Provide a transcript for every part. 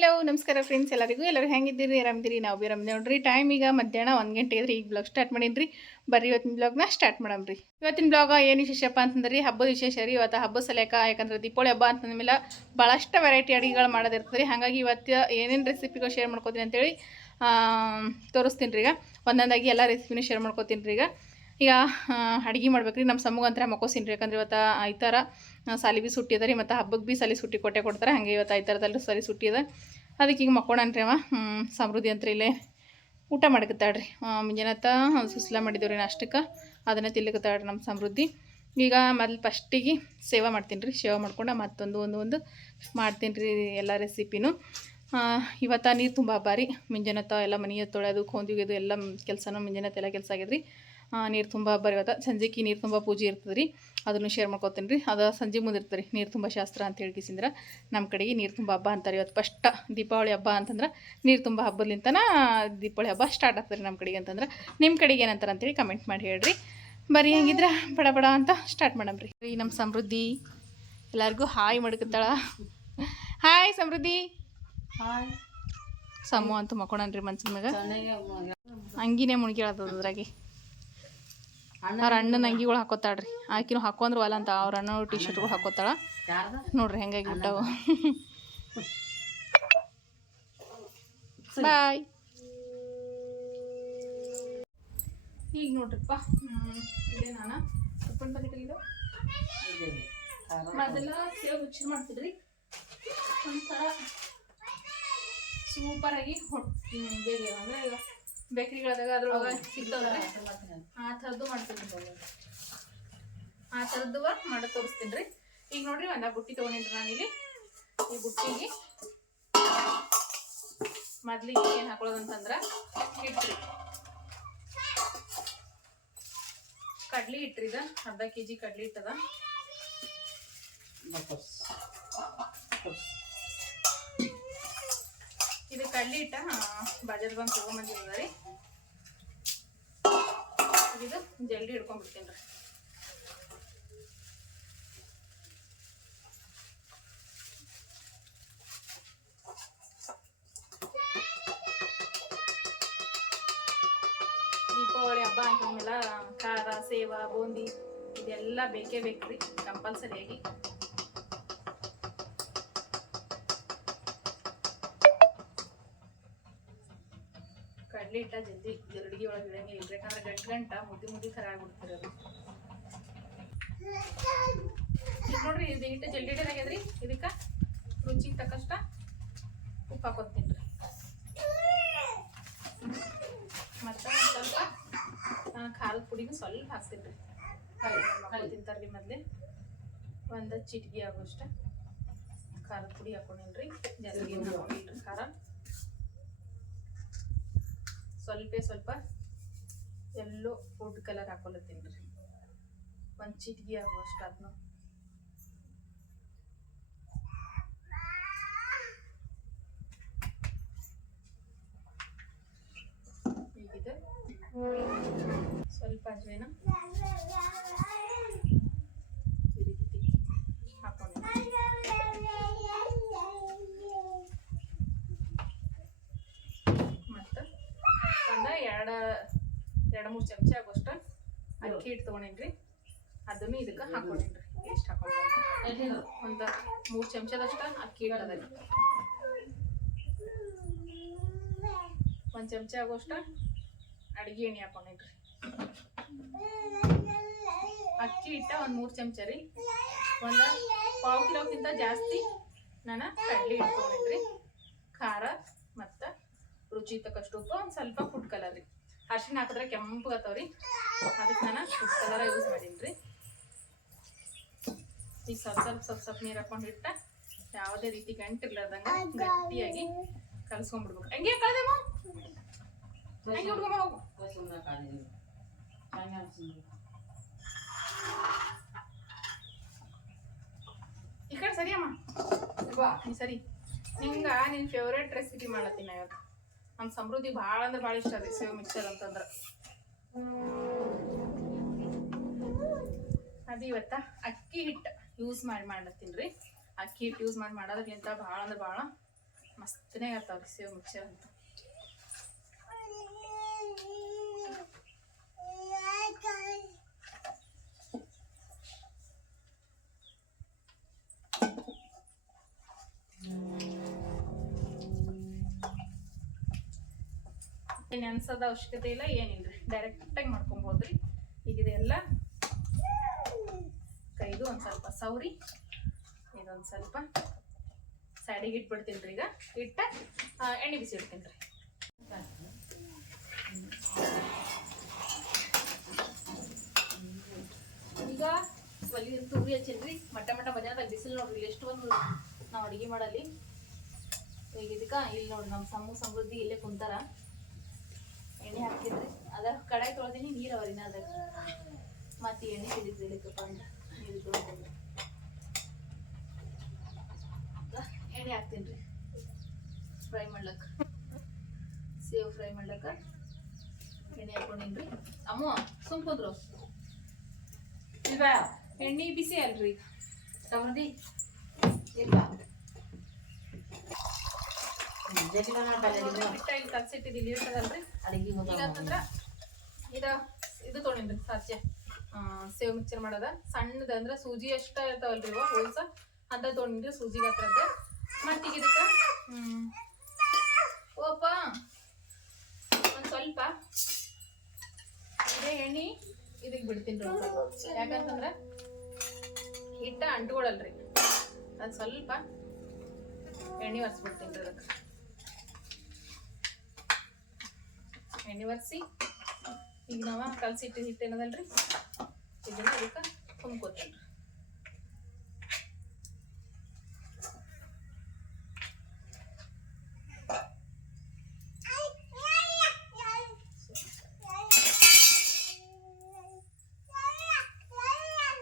Hello ನಮಸ್ಕಾರ friends ಎಲ್ಲರಿಗೂ? ಎಲ್ಲರೂ ಹೆಂಗಿದ್ದೀರಿ? ಆರಾಮಿದ್ದೀರಿ? ನಾವು ಬಿ ಆರಾಮಿದ್ದೀವಿ. ನೋಡ್ರಿ ಟೈಮ್ ಈಗ ಮಧ್ಯಾಹ್ನ ಒಂದು ಗಂಟೆ ಇದ್ರಿ ಈಗ ಬ್ಲಾಗ್ ಸ್ಟಾರ್ಟ್ ಮಾಡೀನಿ ಬರ್ರಿ, ಇವತ್ತಿನ ಬ್ಲಾಗ್ನ ಸ್ಟಾರ್ಟ್ ಮಾಡಮ್ರಿ ಇವತ್ತಿನ ಬ್ಲಾಗ ಏನು ವಿಶೇಷಪ್ಪ ಅಂತಂದ್ರೆ ರೀ ಹಬ್ಬದ ವಿಶೇಷ ರೀ. ಇವತ್ತು ಹಬ್ಬ ಸಲೇಕ ಯಾಕಂದ್ರೆ ದೀಪಾವಳಿ ಹಬ್ಬ ಅಂತಂದ್ಮೇಲೆ ಭಾಳಷ್ಟು ವೆರೈಟಿ ಅಡುಗೆಗಳು ಮಾಡೋದಿರ್ತದೆ ಹಾಗಾಗಿ ಇವತ್ತು ಏನೇನು ರೆಸಿಪಿಗಳು ಶೇರ್ ಮಾಡ್ಕೋತೀನಿ ಅಂತೇಳಿ ತೋರಿಸ್ತೀನಿ ರೀ ಈಗ. ಒಂದೊಂದಾಗಿ ಎಲ್ಲ ರೆಸಿಪಿನೂ ಶೇರ್ ಮಾಡ್ಕೋತೀನಿ ರೀ ಈಗ. ಈಗ ಅಡುಗೆ ಮಾಡ್ಬೇಕ್ರಿ. ನಮ್ಮ ಸಮ್ಮಗಂತ್ರ ಮಕ್ಕೋಸಿನ್ ರೀ ಯಾಕಂದ್ರೆ ಇವತ್ತು ಈ ಥರ ಸಾಲಿ ಬಿ ಸುಟ್ಟಿ ರೀ ಮತ್ತು ಹಬ್ಬಕ್ಕೆ ಬಿ ಸಲಿ ಸುಟ್ಟಿ ಕೊಟ್ಟೆ ಕೊಡ್ತಾರೆ. ಹಾಗೆ ಇವತ್ತು ಈ ಥರದಲ್ಲೂ ಸಲಿ ಸುಟ್ಟಿ ಅದ. ಅದಕ್ಕೆ ಈಗ ಮಕ್ಕೋಣನ್ರಿ ಅವ ಸಮೃದ್ಧಿ ಅಂತ ಇಲ್ಲೇ ಊಟ ಮಾಡ್ಕತ್ತಾಳ್ರಿ. ಮುಂಜಾನತ್ತ ಸುಸ್ಲ ರೀ ನಾಷ್ಟಕ್ಕೆ. ಅದನ್ನೇ ತಿಲ್ಲಕತ್ತಾಳ್ರಿ ನಮ್ಮ ಸಮೃದ್ಧಿ. ಈಗ ಮೊದಲು ಫಸ್ಟಿಗೆ ಸೇವಾ ಮಾಡ್ತೀನಿ ರೀ ಸೇವಾ ಮಾಡ್ಕೊಂಡು ಮತ್ತೊಂದು, ಒಂದು ಒಂದು ಮಾಡ್ತೀನಿ ರೀ ಎಲ್ಲ ರೆಸಿಪಿನೂ. ಇವತ್ತು ನೀರು ತುಂಬ ಬಾರಿ ರೀ ಮುಂಜಾನತ್ತ ಎಲ್ಲ ಮನೆಯ ತೊಳೆದು ಕೊಂದಿಗೆದು ಎಲ್ಲ ಕೆಲಸನೂ ಮುಂಜಾನತ್ತ ಎಲ್ಲ ಕೆಲಸ ಆಗ್ಯದ್ರಿ. ನೀರು ತುಂಬ ಹಬ್ಬ ರೀ ಇವತ್ತು ಸಂಜೆಗೆ ನೀರು ತುಂಬ ಪೂಜೆ ಇರ್ತದೆ ರೀ ಅದನ್ನು ಶೇರ್ ಮಾಡ್ಕೊತೀನಿ ರೀ ಅದು ಸಂಜೆ ಮುಂದೆ ಇರ್ತದೆ ರೀ ನೀರು ತುಂಬ ಶಾಸ್ತ್ರ ಅಂತ ಹೇಳ್ಕಿಸಿಂದ್ರೆ ನಮ್ಮ ಕಡೆಗೆ ನೀರು ತುಂಬ ಹಬ್ಬ ಅಂತಾರೆ. ಇವತ್ತು ಫಸ್ಟ್ ದೀಪಾವಳಿ ಹಬ್ಬ ಅಂತಂದ್ರೆ ನೀರು ತುಂಬ ಹಬ್ಬಲಿಂತನ ದೀಪಾವಳಿ ಹಬ್ಬ ಸ್ಟಾರ್ಟ್ ಆಗ್ತದೆ ರೀ ನಮ್ಮ ಕಡೆಗೆ ಅಂತಂದ್ರೆ. ನಿಮ್ಮ ಕಡೆಗೆ ಏನಂತಾರೆ ಅಂತೇಳಿ ಕಮೆಂಟ್ ಮಾಡಿ ಹೇಳ್ರಿ. ಬರೀ ಹೆಂಗಿದ್ರೆ? ಬಡ ಬಡ ಅಂತ ಸ್ಟಾರ್ಟ್ ಮಾಡಮ್ರಿ. ರೀ ನಮ್ಮ ಸಮೃದ್ಧಿ. ಎಲ್ಲರಿಗೂ ಹಾಯ್ ಮಡ್ಕತ್ತಾಳ. ಹಾಯ್ ಸಮೃದ್ಧಿ. ಹಾಯ್. ಸಮು ಅಂತ ಮಕ್ಕೊಳನ್ರಿ ಮನ್ಸಿನ ಮ್ಯಾಗ. ಹಂಗಿನೇ ಅಂಗಿನೇ ಮುಳುಗ್ಯಾಳದ ಅದ್ರಾಗೆ. ಅವ್ರ ಅಣ್ಣನ ಅಂಗಿಗಳು ಹಾಕೋತಾಳ್ರಿ. ಆಕಿನೂ ಹಾಕೊಂಡ್ರು ಅಲ್ಲ ಅಂತ ಅವ್ರ ಅಣ್ಣ ಟಿ ಶರ್ಟ್ಗಳು ಹಾಕೋತಾಳ. ನೋಡ್ರಿ ಹೆಂಗಾಗಿ ಬಿಟ್ಟವು. ಬಾಯ್ ಈಗ ನೋಡ್ರಿಪ್ಪ ಇದೇ ನಾನು ಉಪ್ಪಿನ ಸೇವ್ ಮಾಡ್ತಿದ್ರಿ. ಒಂಥರ ಸೂಪರ್ ಆಗಿ ಹೊಟ್ಟೆ ಅಂದ್ರೆ ಈಗ ಬೇಕ್ರಿಗಳದಾಗ ಅದ್ರೊಳಗೆ ಸಿಗ್ತಾವ್ರಿ ಆ ಥರದ್ದು ಮಾಡ್ತೀನಿ ಆ ಥರದ್ದು ಮಾಡಿ ತೋರಿಸ್ತೀನಿ ರೀ ಈಗ ನೋಡ್ರಿ ಒಂದ ಬುಟ್ಟಿ ತಗೊಂಡಿನ್ರಿ ನಾನಿಲ್ಲಿ. ಈ ಬುಟ್ಟಿಗೆ ಮೊದ್ಲಿಗೆ ಏನು ಹಾಕೊಳ್ಳೋದಂತಂದ್ರ ಹಿಟ್ರಿ. ಕಡ್ಲಿ ಹಿಟ್ರಿ ಇದ. ಅರ್ಧ ಕೆ ಜಿ ಕಡ್ಲಿ ಹಿಟ್ಟದ ಇದು ಕಡ್ಲಿ ಹಿಟ್ಟ ಬಾಜಾರ್ ಬಂದು ತೊಗೊಂಬಂದಿದ್ದ ರೀ ಇದು ಜಲ್ದಿ ಹಿಡ್ಕೊಂಡ್ಬಿಡ್ತೀನಿ ರೀ. ದೀಪಾವಳಿ ಹಬ್ಬ ಅಂತಂದ್ಮೇಲೆ ಖಾರ, ಸೇವಾ, ಬೂಂದಿ, ಇದೆಲ್ಲ ಬೇಕೇ ಬೇಕ್ರಿ, ಕಂಪಲ್ಸರಿಯಾಗಿ. ಕಡ್ಲಿ ಇಟ್ಟ ಜಲ್ದಿ ಜರಡಿಗೆ ಒಳಗೆ ಇಡಂಗೆ ಇಲ್ಲ ಯಾಕಂದ್ರೆ ಗಂಟು ಗಂಟ ಮುದ್ದಿ ಮುದ್ದಿ ಥರ ಆಗ್ಬಿಡ್ತಾರೆ ಅದು ನೋಡ್ರಿ, ಇದು ಹಿಟ್ಟು ಜಲ್ದಿ ಹಿಡಿದಾಗ್ಯದ್ರಿ ಇದಕ್ಕೆ ರುಚಿಗೆ ತಕ್ಕಷ್ಟ ಉಪ್ಪು ಹಾಕೋತೀನಿ ರೀ. ಮತ್ತು ಸ್ವಲ್ಪ ಖಾರದ ಪುಡಿನೂ ಸ್ವಲ್ಪ ಹಾಕ್ತೀನಿ ರೀ. ಮಕ್ಕಳು ತಿಂತಾರೆ ರೀ ಮೊದಲೇ. ಒಂದು ಚಿಟಿಕೆ ಆಗೋಷ್ಟ ಖಾರದ ಪುಡಿ ಹಾಕೊಂಡಿನಿ ರೀ ಜಾಸ್ತಿ ಹಾಕೊಂಡಿಲ್ರಿ ಖಾರ. ಸ್ವಲ್ಪ ಸ್ವಲ್ಪ ಎಲ್ಲೋ ಫುಡ್ ಕಲರ್ ಹಾಕೊಳತ್ತೀನಿ ರೀ ಒಂದು ಚಿಟ್ಗಿ ಆಗುವಷ್ಟು ಅದನ್ನು ಸ್ವಲ್ಪ ಅಜ್ವೇನ ಈ ರೀತಿ ಹಾಕೊಂಡಿದ್ದೀನಿ ಮತ್ತು ಒಂದು ಎರಡು ಎರಡು ಮೂರು ಚಮಚ ಆಗೋಷ್ಟು ಅಕ್ಕಿ ಹಿಟ್ಟು ತೊಗೊಂಡೇನ್ರಿ. ಅದನ್ನು ಇದಕ್ಕೆ ಹಾಕೊಂಡೇನ್ರಿ. ಎಷ್ಟು ಹಾಕೊಂಡು ಒಂದು ಮೂರು ಚಮಚದಷ್ಟು ಅಕ್ಕಿ ಹಿಟ್ಟು ಅದ. ಒಂದು ಚಮಚ ಆಗೋಷ್ಟು ಅಡಿಗೆ ಎಣ್ಣೆ ಹಾಕೊಂಡೇನ್ರಿ. ಅಕ್ಕಿ ಹಿಟ್ಟ ಒಂದು ಮೂರು ಚಮಚ ರೀ. ಒಂದು ಪಾವು ಕಿಲೋಕ್ಕಿಂತ ಜಾಸ್ತಿ ನಾನು ಕಡ್ಲಿ ಹಿಟ್ಟು ತೊಗೊಂಡೇನ್ರಿ. ಖಾರ ಮತ್ತು ರುಚಿ ತಕ್ಕಷ್ಟು ಉಪ್ಪು ಒಂದು ಸ್ವಲ್ಪ ಫುಡ್ ಕಲರ್ ರೀ. ಅರ್ಶಿನ ಹಾಕಿದ್ರೆ ಕೆಂಪಗತ್ತವ್ರಿ ಅದಕ್ಕೆ ನಾನು ಫುಡ್ ಕಲರ ಯೂಸ್ ಮಾಡೀನಿ ರೀ ಈಗ ಸ್ವಲ್ಪ ಸ್ವಲ್ಪ ಸ್ವಲ್ಪ ಸ್ವಲ್ಪ ನೀರು ಹಾಕೊಂಡು ಇಟ್ಟ ಯಾವುದೇ ರೀತಿ ಗಂಟಿರ್ಲಾರ್ದಂಗ ಗಟ್ಟಿಯಾಗಿ ಕಲ್ಸ್ಕೊಂಡ್ಬಿಡ್ಬೇಕು. ಹೆಂಗೆ ಕಳ್ದೇಮ ಈ ಕಡೆ ಸರಿ ಅಮ್ಮ ಸರಿ. ನಿಂಗ ನಿನ್ ಫೇವ್ರೇಟ್ ರೆಸಿಪಿ ಮಾಡತ್ತೀನಿ ಇವತ್ತು. ನಮ್ಮ ಸಮೃದ್ಧಿ ಭಾಳ ಅಂದ್ರೆ ಭಾಳ ಇಷ್ಟ ರೀ ಸೇವ್ ಮಿಕ್ಸರ್ ಅಂತಂದ್ರೆ. ಅದು ಇವತ್ತ? ಅಕ್ಕಿ ಹಿಟ್ಟು ಯೂಸ್ ಮಾಡಿ ಮಾಡತ್ತೀನಿ ರೀ. ಅಕ್ಕಿ ಹಿಟ್ಟು ಯೂಸ್ ಮಾಡಿ ಮಾಡೋದಕ್ಕಿಂತ ಭಾಳ ಅಂದ್ರೆ ಭಾಳ ಮಸ್ತನೇ ಇರ್ತಾವ್ರಿ ಸೇವ್ ಮಿಕ್ಸರ್ ಅಂತ. ಏನು ಅನ್ಸೋದ ಅವಶ್ಯಕತೆ ಇಲ್ಲ ಏನಿಲ್ರಿ ಡೈರೆಕ್ಟಾಗಿ ಮಾಡ್ಕೊಬೋದ್ರಿ ಈಗ ಇದೆಲ್ಲ ಕೈದು ಒಂದು ಸ್ವಲ್ಪ ಸೌರಿ ಇದೊಂದು ಸ್ವಲ್ಪ ಸೈಡಿಗೆ ಇಟ್ಬಿಡ್ತೀನಿ ರೀ ಈಗ. ಇಟ್ಟ ಎಣ್ಣೆ ಬಿಸಿ ಇಡ್ತೀನಿ ರೀ. ಈಗ ಒಲಿ ತುರಿ ರೀ. ಮಟ್ಟ ಮಟ್ಟ ಮಧ್ಯಾಹ್ನದಾಗ ಬಿಸಿಲು ನೋಡ್ರಿ ಎಷ್ಟು ಒಂದು ನಾವು ಅಡುಗೆ ಮಾಡಲ್ಲಿ. ಈಗ ಇದಕ್ಕೆ, ಇಲ್ಲಿ ನೋಡ್ರಿ ನಮ್ಮ ಸಮೂಹ ಸಮೃದ್ಧಿ ಇಲ್ಲೇ ಕುಂತಾರ. ಎಣ್ಣೆ ಹಾಕಿದ್ರೆ ಅದ ಕಡಾಯಿ ತೊಳ್ದೀನಿ, ನೀರು ಅವರಿನ ಅದಕ್ಕೆ ಮತ್ತೆ ಎಣ್ಣೆ ಹಿಡಿದಿಲಿಕ್ಕಪ್ಪ ಅಂತ ನೀರು ತೊಳ್ಕೊಂಡು. ಎಣ್ಣೆ ಹಾಕ್ತೀನಿ ರೀ. ಫ್ರೈ ಮಾಡ್ಲಕ್ಕ. ಸೇವ್ ಫ್ರೈ ಮಾಡ್ಲಕ್ಕ. ಎಣ್ಣೆ ಹಾಕೊಂಡಿನ್ರಿ ಅಮ್ಮ ಸುಮ್ ಕುಂದ್ರು ಇಲ್ವಾ? ಎಣ್ಣೆ ಬಿಸಿ ಅಲ್ರಿ. ತಗೊಂಡಿ ಇಲ್ವಾ? ಇರ್ತದಲ್ರಿ ಈಗ ಅಂತಂದ್ರ ಇದ ಇದು ತೊಗೊಂಡಿನ್ರಿ ಸಾಚೆ ಸೇವ್ ಮಿಕ್ಸರ್ ಮಾಡೋದ. ಸಣ್ಣದ ಅಂದ್ರೆ ಸೂಜಿ ಎಷ್ಟ ಇರ್ತಾವಲ್ರಿ ಇವ ಹೋಲ್ಸ. ಅಂತ ತೊಗೊಂಡಿನ್ರಿ ಸೂಜಿ ಹತ್ರದ ಮತ್ತೆ ಇದಕ್ಕ ಹ್ಮ್. ಓಪ. ಒಂದ್ ಸ್ವಲ್ಪ ಇದೇ ಎಣ್ಣೆ ಇದಕ್ ಬಿಡ್ತೀನಿ ಯಾಕಂತಂದ್ರ ಹಿಟ್ಟ ಅಂಟ್ಕೊಳಲ್ರಿ ಅದ್ ಸ್ವಲ್ಪ ಎಣ್ಣೆ ಒರೆಸ್ಬಿಡ್ತೀನಿ ಅದಕ್ಕೆ. ಎಣ್ಣೆ ಒರೆಸಿ ಈಗ ನಾವು ಕಲಸಿಟ್ಟು ಹಿಟ್ಟು ಏನದಲ್ರಿ? ಇದನ್ನ ಅದಕ್ಕೆ ತುಂಬ್ಕೋತೀನಿ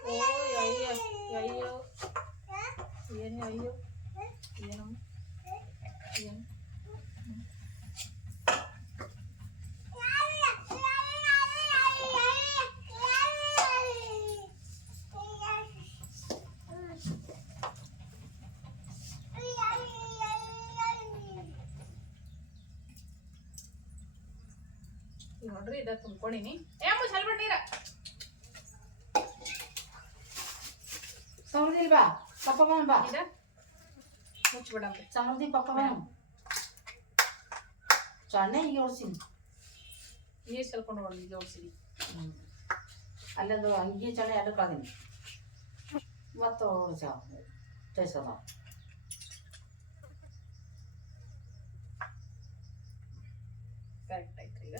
ಓ ಅಯ್ಯೋ ಅಯ್ಯೋ ಏನು ಅಯ್ಯೋ ಏನು ಏನು ಈಗ ನೋಡ್ರಿ ಇದ ತುಂಬ್ಕೊಂಡಿನಿ. ಏ ಮುಚ್ಚ ಹಲ್ಬಿಡ್ ನೀರ. ಸಮೃದ್ಧಿ ಇಲ್ವಾ ಪಪ್ಪ ಬಾ ಬಾ. ಇದ? ಮುಚ್ಚಿಬಿಡಮ್ರಿ ಸಮೃದ್ಧಿ ಪಪ್ಪ ಬಾ. ಈಗ ಓಡಿಸಿನಿ. ನೀರು ಸಲ್ಕೊಂಡು ನೋಡಿ ಜೋಡಿಸಿರಿ ಅಲ್ಲೊಂದು ಅಂಗಿ ಚಣ ಎಡಕ್ಕಾದೀನಿ ಮತ್ತು ಓಡಿಸ ತೇಸದ ಕರೆಕ್ಟ್ ಆಯ್ತು ಈಗ.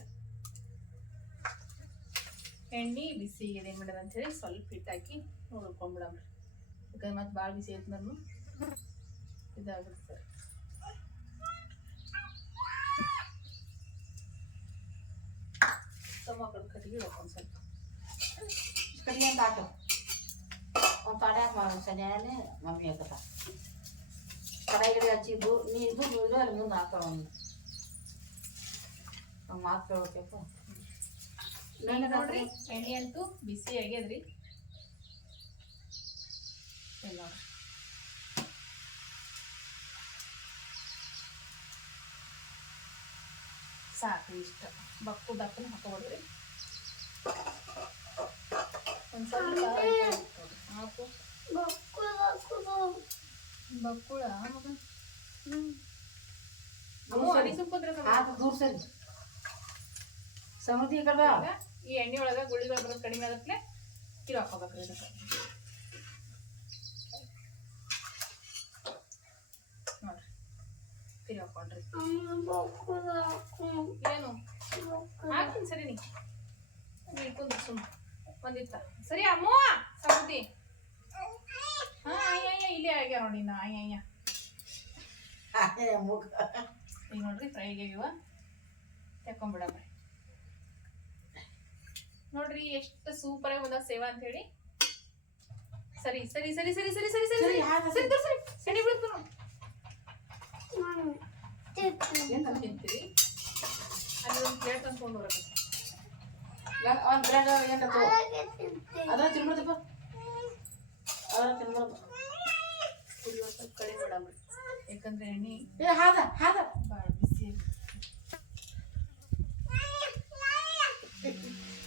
ಎಣ್ಣೆ ಬಿಸಿ ಇದೆ ಏನು ಮಾಡೋದು ಅಂತೇಳಿ ಸ್ವಲ್ಪ ಹಿಟ್ಟಾಕಿ ಹಾಕಿ ನೋಡ್ಕೊಂಡ್ಬಿಡಮ್ರಿ ಯಾಕಂದ್ರೆ ಮತ್ತೆ ಭಾಳ ಬಿಸಿ ಐತೆ ನಾನು ಇದಾಗುತ್ತೆ. ಕಡೆ ಕಟ್ಟಿಗೆ ಒಂದು ಸ್ವಲ್ಪ. ಕಡಿಗೆ ಅಂತ ಆಟು ಒಂದು ತಾಡ್ಯಾಕ ಸನಿಯಾನೆ ಮಮ್ಮಿ ಹಾಕತ್ತ. ಕಡಾಯಿ ಗಿಡ ಹಚ್ಚಿದ್ದು ನೀರು ಇದು ಇದು ಅಲ್ಲಿ ಮುಂದೆ ಹಾಕೋ ಒಂದು ಮಾತು ಕೇಳ್ಬೇಕು ನೋಡ್ರಿ ಎಣ್ಣೆ ಅಂತೂ ಬಿಸಿ ಆಗ್ಯದ್ರಿ. ಎಲ್ಲ ಸಾಕು ಇಷ್ಟ. ಬಕ್ಕು ದಪ್ಪನ ಹಾಕೋಬಿಡ್ರಿ. ಒಂದು ಸ್ವಲ್ಪ ಹಾಕು. ಬಕ್ಕುಳ ಮಗ ಅಮ್ಮ ಸರಿ ಸಮೃದ್ಧಿ ಕಡೆ ಬಾ ಈ ಎಣ್ಣೆ ಒಳಗೆ ಗುಳಿಗಳು ಬರೋದು ಕಡಿಮೆ ಆಗತ್ಲೆ ಕಿಲೋ ಹಾಕೋಬೇಕ್ರಿ ಇದಕ್ಕೆ ನೋಡ್ರಿ. ತಿರಿ ಹಾಕೊಂಡ್ರಿ ಏನು? ಹಾಕ್ತೀನಿ ಸರಿ ನೀ. ಇಟ್ಕೊಂಡು ಸುಮ್ಮ ಒಂದಿತ್ತ ಸರಿ ಅಮ್ಮ ಸಮೃದ್ಧಿ ಹಾ ಅಯ್ಯ ಅಯ್ಯ ಇಲ್ಲೇ ಆಗ್ಯಾವ ನೋಡಿ ನಾ ಅಯ್ಯ ನೋಡ್ರಿ ಫ್ರೈ ಆಗ್ಯಾವ ತೆಕ್ಕೊಂಬಿಡಮ್ರಿ ನೋಡ್ರಿ ಎಷ್ಟು ಸೂಪರ್ ಆಗಿ ಬಂದ ಸೇವಾ ಅಂತ ಹೇಳಿ. ಸರಿ ಸರಿ ಸರಿ ಸರಿ ಸರಿ ಸರಿ ಸರಿ ಸರಿ, ಸರಿ ಸರಿ ಸರಿ ಬಿಡ್ತು ತಿಂತೀರಿ? ಅಲ್ಲಿ ಒಂದು ಪ್ಲೇಟ್ ತಂದ್ಕೊಂಡು ಬರಬೇಕು ಒಂದು ಬ್ರೆಡ್ ಏನು ಅದ್ರ ತಿನ್ಬಿಡ್ತಪ್ಪ ಅದ್ರ ಸ್ವಲ್ಪ ಕಡಿಮೆ ಮಾಡಮ್ರಿ ಯಾಕಂದ್ರೆ ಎಣ್ಣೆ ಹಾದ ಹಾದ ಭಾಳ ಬಿಸಿ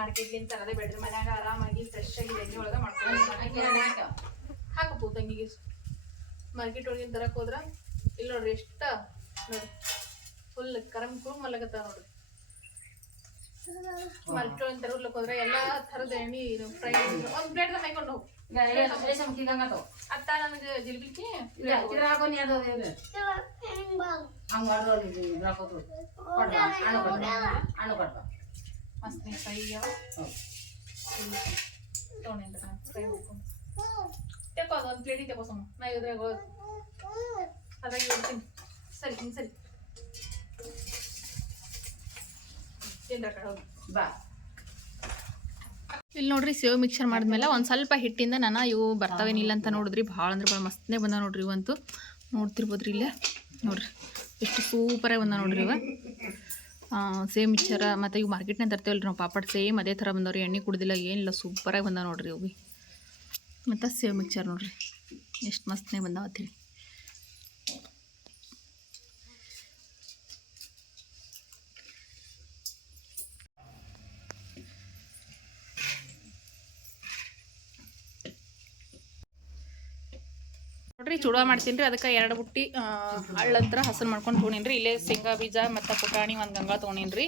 ಮಾರ್ಕೆಟ್ಲಿಂದ ತರದೇ ಬೇಡ್ರಿ ಮನ್ಯಾಗ ಆರಾಮಾಗಿ ಫ್ರೆಶ್ ಆಗಿ ಎಣ್ಣೆ ಒಳಗೆ ಮಾಡ್ಕೊಂಡು ಹಾಕಪ್ಪು ತಂಗಿಗೆ ಮಾರ್ಕೆಟ್ ಒಳಗಿನ ತರಕ್ಕೆ ಹೋದ್ರ ಇಲ್ಲಿ ನೋಡ್ರಿ ಎಷ್ಟ ನೋಡ್ರಿ ಫುಲ್ ಕರಮ್ ಕುರುಮ್ ಮಲಗತ್ತ ನೋಡ್ರಿ ಮಾರ್ಕೆಟ್ ಒಳಗಿನ ತರಕ್ ಹೋದ್ರೆ ಎಲ್ಲಾ ಥರದ ಎಣ್ಣೆ ಫ್ರೈ ಒಂದ್ ಪ್ಲೇಟ್ ಹಾಕೊಂಡು ಹೋಗು ಅತ್ತ ನನಗೆ ಮಾಡ್ರಿ ಏನು ಹಂಗೆ ಹಣ್ಣು ಕೊಡ್ಬಾ ಹಣ್ಣು ಕೊಡ್ಬಾ ಮಸ್ತ್ ಫ್ರೈ ತೊಗೊಂಡಿಂದ ಫ್ರೈ ಮಾಡ್ಕೊಂಡು ತೆಕ್ಕೋ ಅದು ಒಂದು ಪ್ಲೇಟಿಗೆ ಸುಮ್ಮ ನಾ ಇದ್ರಾಗ ಅದ್ರಾಗ ಇಡ್ತೀನಿ ಸರಿ ಹಿಂಗೆ ಸರಿ ಕಡೆ ಬಾ ಇಲ್ಲಿ ನೋಡ್ರಿ ಸೇವ್ ಮಿಕ್ಸರ್ ಮಾಡಿದ್ಮೇಲೆ ಒಂದು ಸ್ವಲ್ಪ ಹಿಟ್ಟಿಂದ ನಾನು ಇವು ಬರ್ತಾವೇನಿಲ್ಲ ಅಂತ ನೋಡಿದ್ರಿ. ಭಾಳ ಅಂದ್ರೆ ಭಾಳ ಮಸ್ತ್ನೇ ಬಂದ ನೋಡ್ರಿ ಇವಂತೂ. ನೋಡ್ತಿರ್ಬೋದ್ರಿ ಇಲ್ಲೇ. ನೋಡ್ರಿ ಎಷ್ಟು ಸೂಪರಾಗಿ ಬಂದ ನೋಡ್ರಿ ಇವ. ಸೇಮ್ ಇಚ್ಚಾರ ಮತ್ತು ಇವು ಮಾರ್ಕೆಟ್ನಾಗ ತರ್ತೇವಲ್ರಿ ನಾವು ಪಾಪಡ್ ಸೇಮ್ ಅದೇ ಥರ ಬಂದವ್ರಿ. ಎಣ್ಣೆ ಕುಡ್ದಿಲ್ಲ, ಏನಿಲ್ಲ ಸೂಪರಾಗಿ ಬಂದ ನೋಡ್ರಿ ಇವು ಮತ್ತು ಸೇಮ್ ಮಿಕ್ಸರ್ ನೋಡ್ರಿ. ಎಷ್ಟು ಮಸ್ತನೇ ಬಂದಾವ ಅಂತೇಳಿ ಚೂಡ ಮಾಡ್ತೀನಿ ರೀ. ಅದಕ್ಕೆ ಎರಡು ಬುಟ್ಟಿ ಹಳ್ಳತ್ರ ಹಸನ್ ಮಾಡ್ಕೊಂಡು ತೊಗೊಂಡೀನಿ ರೀ. ಇಲ್ಲೇ ಶೇಂಗಾ ಬೀಜ ಮತ್ತು ಪುಟಾಣಿ ಒಂದು ಗಂಗಾ ತೊಗೊಂಡೀನಿ ರೀ.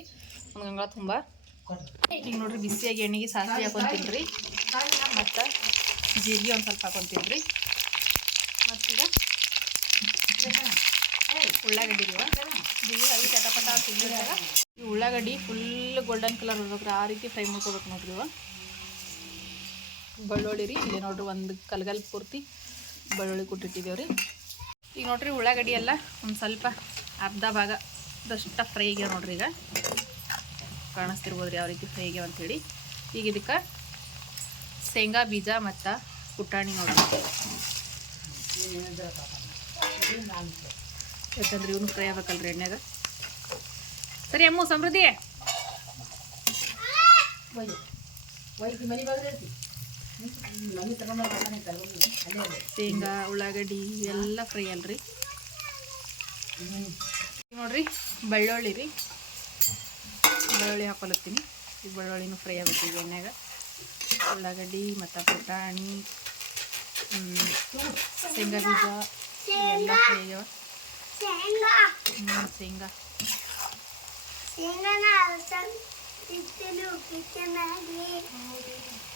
ಒಂದು ಗಂಗಾ ತುಂಬ. ಈಗ ನೋಡ್ರಿ ಬಿಸಿಯಾಗಿ ಎಣ್ಣೆಗೆ ಸಾಸಿವೆ ಹಾಕೊಂತೀನಿ ರೀ. ಮತ್ತು ಜೀರಿಗೆ ಒಂದು ಸ್ವಲ್ಪ ಹಾಕೊತೀನಿ ರೀ. ಮತ್ತೀಗ ಉಳ್ಳಾಗಡ್ಡಿ ಜೀರಿಗೆ ಅದು ಚಟಪಟ ಈ ಉಳ್ಳಾಗಡ್ಡಿ ಫುಲ್ ಗೋಲ್ಡನ್ ಕಲರ್ ಬರ್ಬೇಕು ಆ ರೀತಿ ಫ್ರೈ ಮಾಡ್ಕೋಬೇಕು ನೋಡ್ರಿ ಇವ. ಬೆಳ್ಳುಳ್ಳಿ ರೀ. ಇಲ್ಲಿ ನೋಡ್ರಿ ಒಂದು ಕಲ್ಗಲ್ ಪೂರ್ತಿ ಬೆಳ್ಳುಳ್ಳಿ ಕೊಟ್ಟಿಟ್ಟಿದ್ದೇವೆ ರೀ. ಈಗ ನೋಡ್ರಿ ಉಳ್ಳಾಗಡ್ಡಿ ಎಲ್ಲ ಒಂದು ಸ್ವಲ್ಪ ಅರ್ಧ ಭಾಗ ದಷ್ಟ ಫ್ರೈ ಆಗ್ಯಾವ ನೋಡ್ರಿ ಈಗ. ಕಾಣಿಸ್ತಿರ್ಬೋದು ರೀ ಯಾವ ರೀತಿ ಫ್ರೈ ಆಗ್ಯಾವ ಅಂಥೇಳಿ ಈಗ ಇದಕ್ಕೆ ಶೇಂಗಾ ಬೀಜ ಮತ್ತು ಪುಟಾಣಿ ನೋಡ್ರಿ. ಯಾಕಂದ್ರೆ ಇವನು ಫ್ರೈ ಆಗ್ಬೇಕಲ್ರಿ ಎಣ್ಣೆಗ. ಸರಿ ಅಮ್ಮ, ಸಮೃದ್ಧಿ. ಶೇಂಗಾ, ಉಳ್ಳಾಗಡ್ಡಿ ಎಲ್ಲ ಫ್ರೈ ಅಲ್ರಿ. ನೋಡ್ರಿ, ಬೆಳ್ಳುಳ್ಳಿ ರೀ. ಬೆಳ್ಳುಳ್ಳಿ ಹಾಕೊಳತ್ತೀನಿ ಈ ಬೆಳ್ಳುಳ್ಳಿನೂ ಫ್ರೈ ಆಗ್ಬೇಕು ಎಣ್ಣೆಗ. ಉಳ್ಳಾಗಡ್ಡಿ ಮತ್ತು ಪುಟಾಣಿ ಶೇಂಗಾ ಬೀಜ, ಎಲ್ಲ ಫ್ರೈ ಆಗ್ಯಾವ. ಶೇಂಗಾ. ಶೇಂಗಾ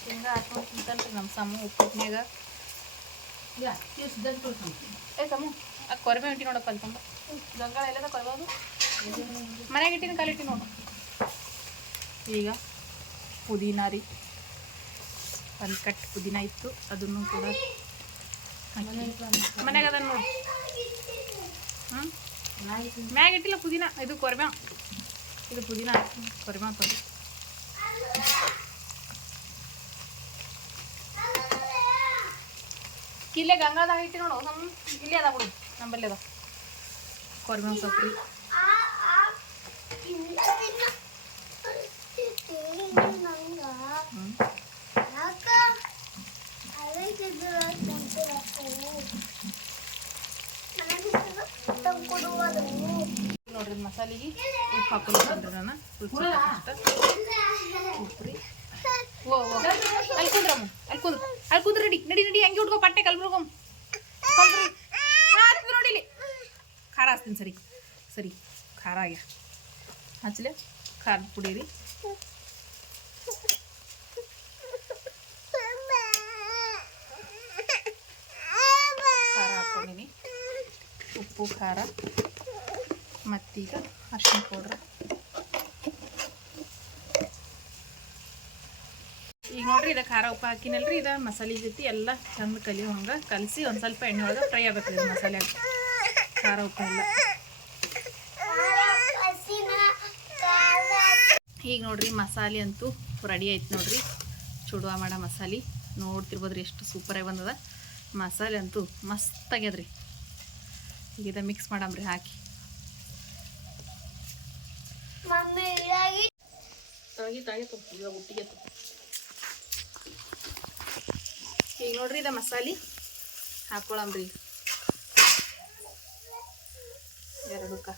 ಶೇಂಗಾ ಹಾಕೊಂಡು ತಿಂತಾನ್ರಿ ನಮ್ಮ ಸಮ ಕೊಡ್ತಾನೆ ಏ ಸಮು ಆ ಕೊರಮೆ ಇಟ್ಟಿ ನೋಡಪ್ಪ ಅಲ್ಲಿ ತುಂಬ. ಗಂಗಾಳ ಎಲ್ಲದ ಕೊರಬೋದು? ಮನ್ಯಾಗ ಇಟ್ಟಿನ ಕಾಲಿಟ್ಟಿ ನೋಡು. ಈಗ ಪುದೀನ ರೀ. ಒಂದು ಕಟ್ ಪುದೀನ ಇತ್ತು ಅದನ್ನು ಕೂಡ ಮನ್ಯಾಗ ಅದನ್ನು ನೋಡಿ. ಹ್ಞೂ ಮ್ಯಾಗ ಇಟ್ಟಿಲ್ಲ ಪುದೀನ ಇದು ಕೊರಮೆ. ಇದು ಪುದೀನ ಕೊರಮೆ ಅಂತ ಇಲ್ಲೇ ಗಂಗಾದಾಗ ಐತಿ ನೋಡು ನಮ್ಮ ಇಲ್ಲೇ ಅದ ಬಿಡು, ನಂಬಲ್ಲಿ ಅದ ಕೊರಮೆ ಸೊಪ್ಪು ಹ್ಞೂ ನೋಡ್ರಿ ಮಸಾಲೆಗೆ ಉಪ್ಪು ಹಾಕೊಂಡು ನಾನು ಉಪ್ಪು ಓ ಅಲ್ಲಿ ಕುಂದ್ರಮ್ಮ, ಅಲ್ಲಿ ಕುಂದ್ರ. ಅಲ್ಲಿ ನಡಿ ನಡಿ ನಡಿ, ಹಂಗೆ ಹುಡ್ಕೋ ಪಟ್ಟೆ ಕಲ್ಬ್ರಗಮ್ ಕಲ್ಬ್ರಿ. ಹಾಕ್ತದೆ ನೋಡಿ ಇಲ್ಲಿ. ಖಾರ ಹಚ್ತೀನಿ ಸರಿ. ಸರಿ, ಖಾರ ಆಗ್ಯ ಹಚ್ಚಲೆ ಖಾರದ ಪುಡಿ ಖಾರ ಹಾಕೊಂಡಿನಿ. ಉಪ್ಪು, ಖಾರ. ಮತ್ತೀಗ ಅರ್ಶಿನ ಪೌಡ್ರ್ ಈಗ ನೋಡ್ರಿ, ಇದು ಖಾರ ಉಪ್ಪು ಹಾಕಿನಲ್ರಿ, ಇದು ಮಸಾಲೆ ಜೊತೆ ಎಲ್ಲ ಚಂದ ಕಲಿಯೋ ಹಂಗೆ ಕಲಸಿ ಒಂದು ಸ್ವಲ್ಪ ಎಣ್ಣೆ ಒಳಗೆ ಫ್ರೈ ಆಗ್ಬೇಕು ಇದು ಮಸಾಲೆ ಖಾರ ಉಪ್ಪು ಎಲ್ಲ. ಈಗ ನೋಡ್ರಿ, ಮಸಾಲೆ ಅಂತೂ ರೆಡಿ ಆಯ್ತು ನೋಡ್ರಿ. ಚುಡುವ ಮಾಡ ಮಸಾಲೆ. ನೋಡ್ತಿರ್ಬೋದ್ರಿ ಎಷ್ಟು ಸೂಪರಾಗಿ ಬಂದದ. ಮಸಾಲೆ ಅಂತೂ ಮಸ್ತ್ ಆಗ್ಯದ್ರಿ. ಈಗ ಮಿಕ್ಸ್ ಮಾಡಮ್ರಿ, ಹಾಕಿ. ತಾಗಿತ್ತು ಆಗಿತ್ತು ಇವಾಗ ಉಟ್ಟಿಗೆ ಈಗ ನೋಡ್ರಿ ಇದ ಮಸಾಲೆ ಹಾಕೊಳಮ್ರಿ ಎರಡಕ್ಕ.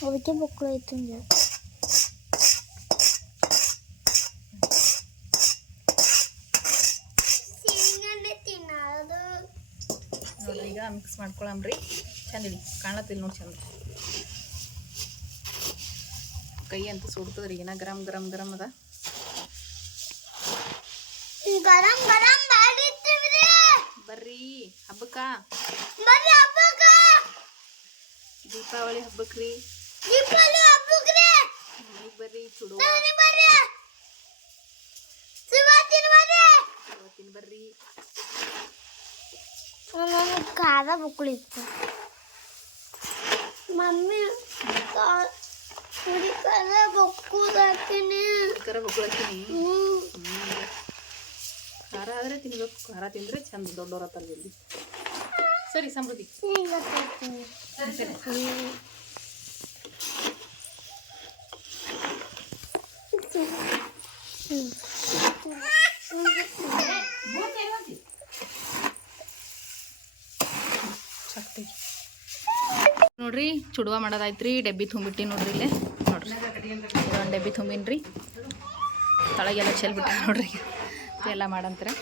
ಅದಕ್ಕೆ ಬೊಕ್ಕಳು ಐತೆ ತಿನ್ನೋದು ನೋಡ್ರಿ ಈಗ ಮಿಕ್ಸ್ ಮಾಡ್ಕೊಳಮ್ರಿ ಚಂದ ಇಡಿ ಕಾಣತ್ತಿಲ್ಲ ನೋಡಿ ಚಂದ. ಕೈ ಅಂತೂ ಸುಡ್ತದ್ರಿ ಏನ ಗರಂ ಗರಂ ಗರಂ ಅದ? ಬರ್ರಿ. ಹಬ್ಬಕ್ಕ? ದೀಪಾವಳಿ ಹಬ್ಬಕ್ರಿ ಮನೆಗೆ ಬರ್ರಿ ಚುಡುವ ಬರ್ರಿ. ಶಿವರಾತ್ರಿ ಬರ್ರಿ ಇವತ್ತಿನ ಬರ್ರಿ ನನಗೆ ಖಾರ ಬುಕ್ಕಳಿತ್ತು ಮಮ್ಮಿ ಪುರಿ ಖಾರ ಬೊಕ್ಕುದಾಕಿನಿ ಕರ ಬೊಗ್ಳತ್ತೀನಿ ಹ್ಞೂ ಖಾರ ಆದ್ರೆ ತಿನ್ಬೇಕು ಖಾರ ತಿಂದ್ರೆ ಚಂದ ದೊಡ್ಡವ್ರ ಹತ್ತಾರ ಜಲ್ದಿ ಸರಿ ಸಮೃದ್ಧಿ ಈಗ ತರ್ತೀನಿ ಸರಿ ಸರಿ ಶಕ್ತಿ ನೋಡ್ರಿ, ಚುಡುವ ಮಾಡೋದಾಯ್ತ್ರಿ, ಡಬ್ಬಿ ತುಂಬಿಟ್ಟಿ ನೋಡ್ರಿ ಇಲ್ಲೇ. ನೋಡ್ರಿ ಡಬ್ಬಿ ತುಂಬಿನ್ರಿ. ತಳಗೆಲ್ಲ ಚೆಲ್ಬಿಟ್ಟ ನೋಡ್ರಿ ಎಲ್ಲ ಮಾಡಂತಾರೆ.